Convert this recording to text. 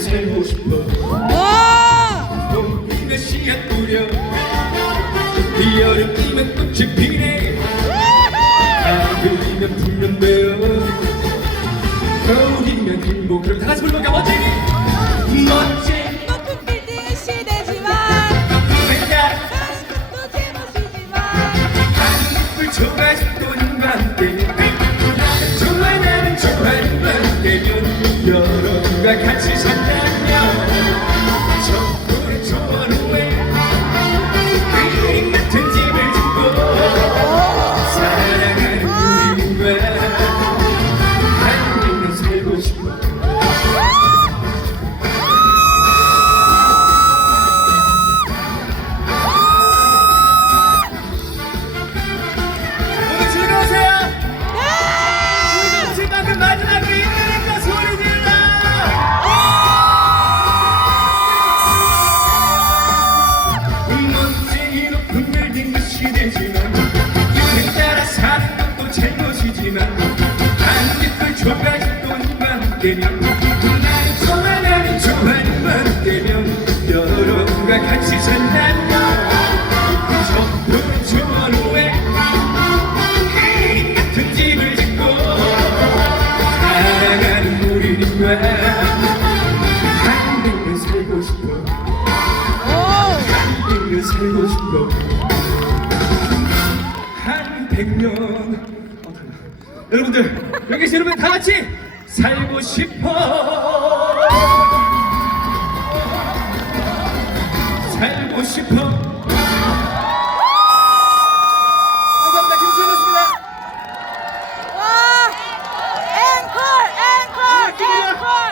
살고 싶어. 봄 날씨가 뿌려. 이 여름이면 꽃이 피네. 가을이면 풀면 돼요 겨울이면 행복. 그럼 다같이 불러볼까 멋쟁이 정말 나는 좋아하는 맘 내면 여러분과 같이 살 깨면 나는 좋아 나는 좋아하는 맘 깨면 여러분과 같이 산다면 저도 좋아로에 같은 집을 짓고 살아가는 우리들과 한백년 살고 싶어. 한백년 싶어. 한백년. 어. 여러분들 여기 계신 여러분 다 같이 살고 싶어. 살고 싶어. 감사합니다. 김수현이었습니다. 와 앵콜 앵콜 아, 앵콜.